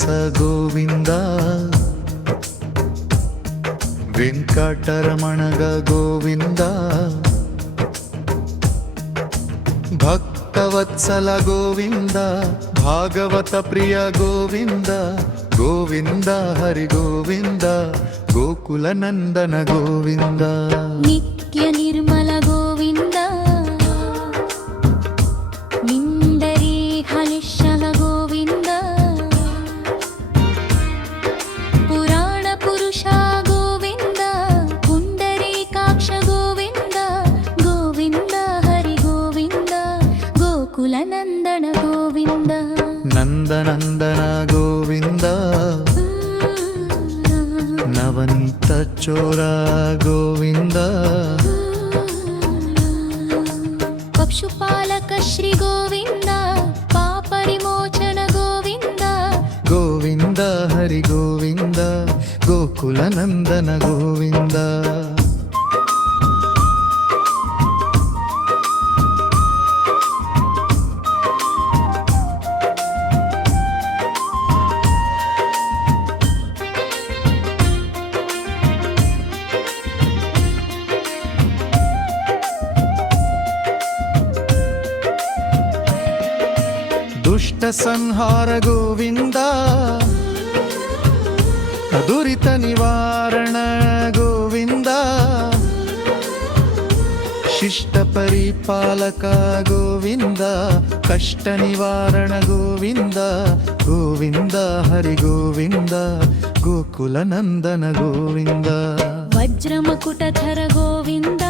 ಸ ಗೋವಿಂದ. ವೆಂಕಟರಮಣಗ ಗೋವಿಂದ. ಭಕ್ತವತ್ಸಲ ಗೋವಿಂದ. ಭಾಗವತ ಪ್ರಿಯ ಗೋವಿಂದ. ಗೋವಿಂದ ಹರಿ ಗೋವಿಂದ. ಗೋಕುಲ ನಂದನ ಗೋವಿಂದ. ನಿತ್ಯ ನಿರ್ಮಲ ಗೋ పశుపాలక శ్రీ గోవింద పాపరిమోచన గోవింద. గోవింద హరి గోవింద గోకుల నందన గోవిందా. ಸಂಹಾರ ಗೋವಿಂದ ದುರಿತ ನಿವಾರಣ ಗೋವಿಂದ ಶಿಷ್ಟ ಪರಿಪಾಲಕ ಗೋವಿಂದ ಕಷ್ಟ ನಿವಾರಣ ಗೋವಿಂದ ಗೋವಿಂದ ಹರಿ ಗೋವಿಂದ ಗೋಕುಲ ನಂದನ ಗೋವಿಂದ ವಜ್ರಮಕುಟಧರ ಗೋವಿಂದ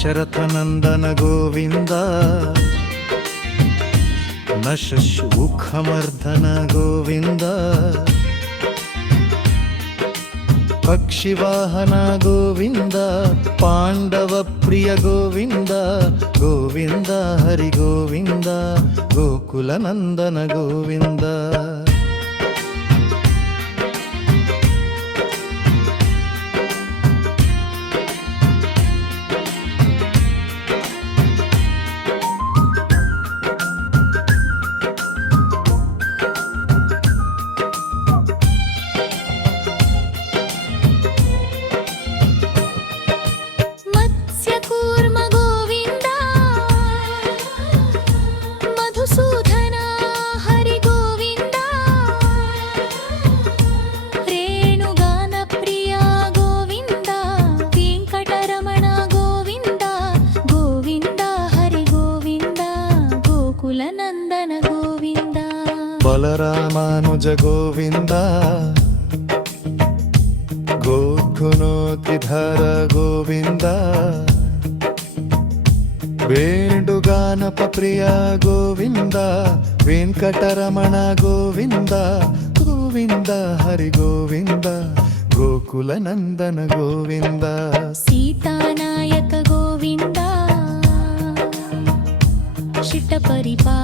ದಶರಥ ನಂದನ ಗೋವಿಂದ ನಶುಖಮರ್ಧನ ಗೋವಿಂದ ಪಕ್ಷಿವಾಹನ ಗೋವಿಂದ ಪಾಂಡವ ಪ್ರಿಯ ಗೋವಿಂದ ಗೋವಿಂದ ಹರಿ గోకుల నందన గోవింద. బలరామానుజ గోవింద. గోధునోతిధర గోవింద. వేణుగానప ప్రియ గోవింద. వెంకటరమణ గోవింద. గోవింద హరి గోవింద. గోకుల నందన గోవింద. సీతా శిట్ట పరిపా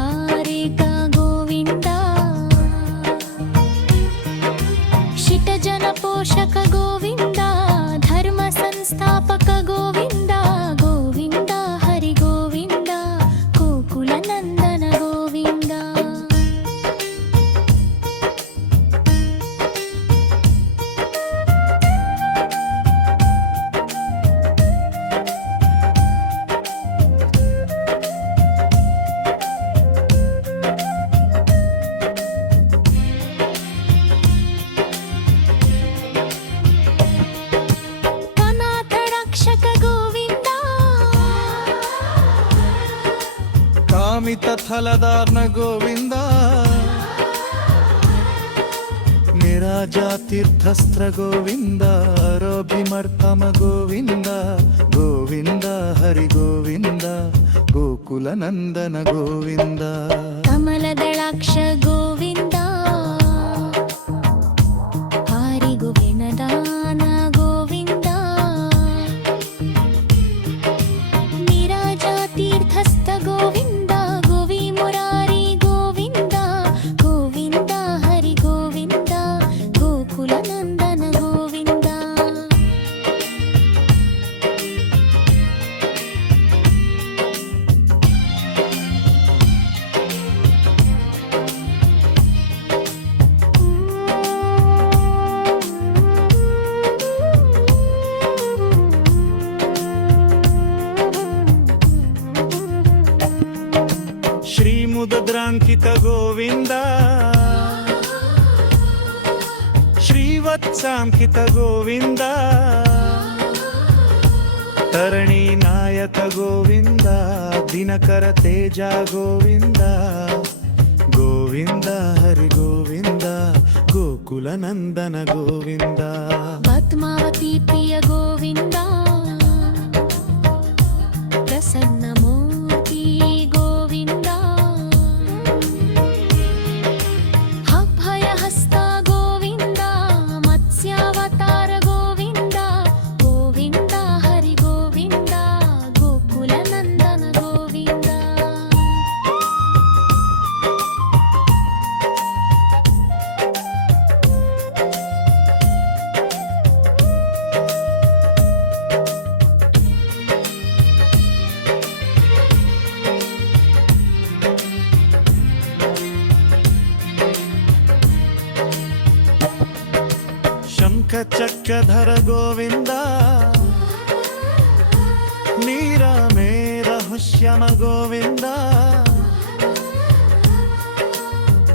ಕಾಮಿತ ಥಲದಾರ್ನ ಗೋವಿಂದ ನಿರಾಜಾ ತೀರ್ಥಸ್ತ್ರ ಗೋವಿಂದ ರೋಭಿಮರ್ತಮ ಗೋವಿಂದ ಗೋವಿಂದ ಹರಿ ಗೋವಿಂದ, ಗೋಕುಲ ನಂದನ ಗೋವಿಂದ. ಕಮಲದಳಾಕ್ಷ అంకిత గోవింద శ్రీవత్సాంకిత గోవింద తరణి నాయక గోవింద. దినకర తేజ గోవింద. గోవింద హరి గోవింద. గోకుల నందన గోవింద. పద్మావతి ప్రియ గోవింద. ప్రసన్న చక్రధర గోవింద నీరా మేర హుష్యమ గోవింద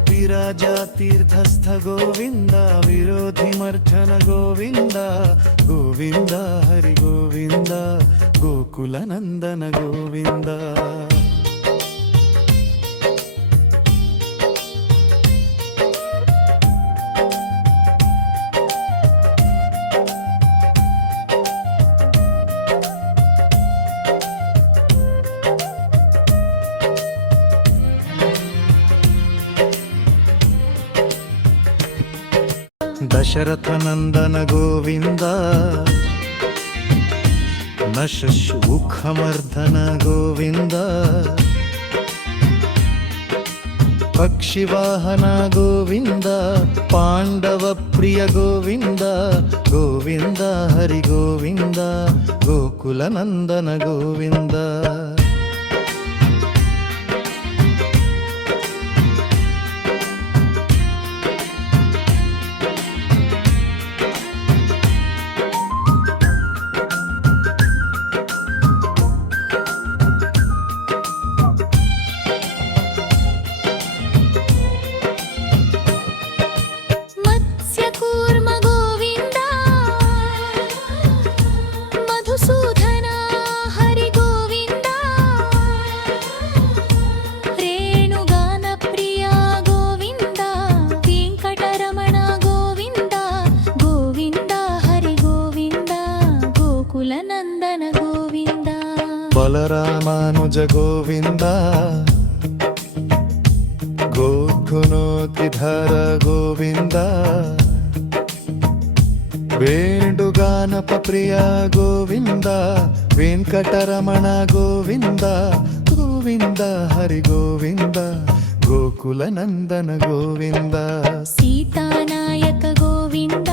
విరాజా తీర్థస్థ గోవింద విరోధిమర్చన గోవింద గోవింద హరి గోవింద గోకులనందన గోవింద ಗೋಕುಲ ನಂದನ ಗೋವಿಂದ ದಶರಥ ನಂದನ ಗೋವಿಂದ ನಶುಖಮರ್ಧನ ಗೋವಿಂದ ಪಕ್ಷಿವಾಹನ ಗೋವಿಂದ ಪಾಂಡವ ಪ್ರಿಯ బలరామానుజ గోవింద? గోధునోతిధర గోవింద? వేణుగానప ప్రియ గోవింద? వెంకటరమణ గోవింద? గోవింద హరి గోవింద? గోకుల నందన గోవింద? సీతానాయక గోవింద?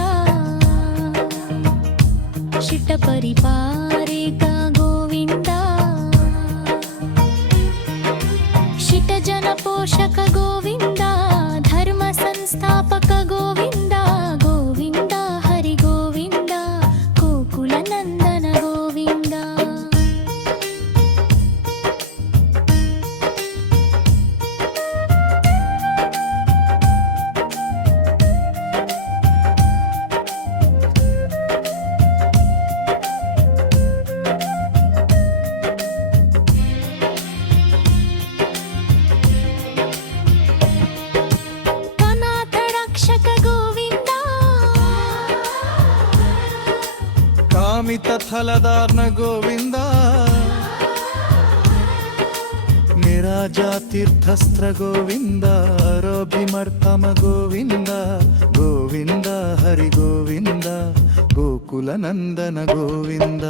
శిట పరిపా కామిత ఫలదార్న గోవింద నిరాజా తీర్థస్త్ర గోవింద ఆరోభిమర్తమ గోవింద గోవింద హరి గోవింద గోకుల నందన గోవింద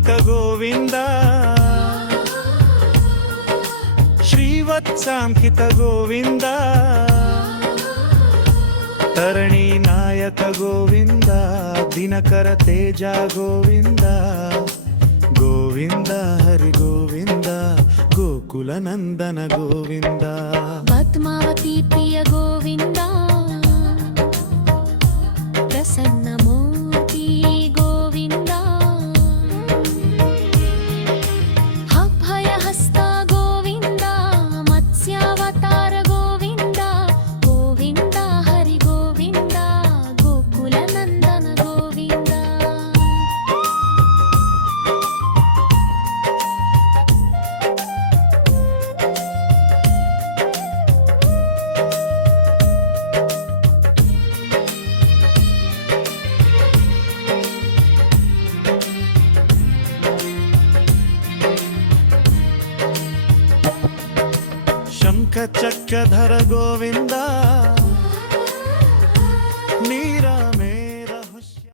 గీత గోవింద. శ్రీవత్సాంకిత గోవింద. తరణి నాయక గోవింద. దినకర తేజ గోవింద. గోవింద హరి గోవింద. గోకుల నందన గోవింద. పద్మావతి ప్రియ గోవింద. ప్రసన్న ধারা